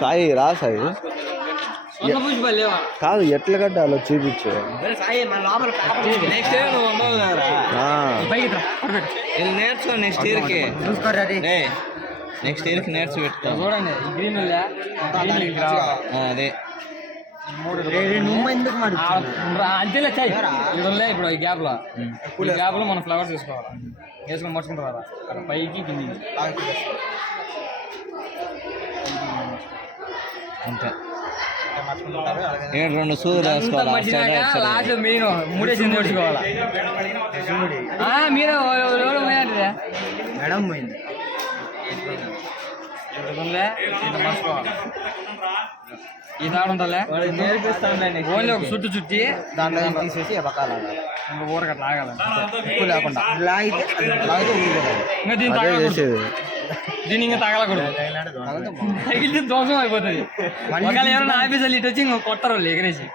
సాయి రా సాయి కాదు ఎట్లా కట్టాలో చూపించు. నేర్చుకో నెక్స్ట్ ఇయర్కి నేర్చు పెట్టుకో చూడండి గ్రీన్ అదే అంతేలే ఇప్పుడు ఈ గ్యాప్ లో మనం ఫ్లవర్స్ వేసుకోవాలి. వేసుకొని మర్చుకుంటారు కదా అక్కడ పైకి కిందికి అంతే. రెండు సూదులు లాస్ట్ మెయిన్ మూడేసి నేర్చుకోవాలి. మీరు మేడం పోయింది ఈ తాడు ఉంటుందిలే నేర్పిస్తాను. ఓన్లీ ఒక చుట్టు చుట్టి దాంట్లో తీసేసి పక్కాలి ఊరక లాగాలి ఎక్కువ లేకుండా ఇంకా దీన్ని తగలకూడదు. దీన్ని ఇంకా తగలకూడదు. తగిలితే దోషం అయిపోతుంది. ఒకవేళ ఎవరైనా ఆఫీసులు ఇటు వచ్చి ఇంకా కొట్టరు ఎగరేసి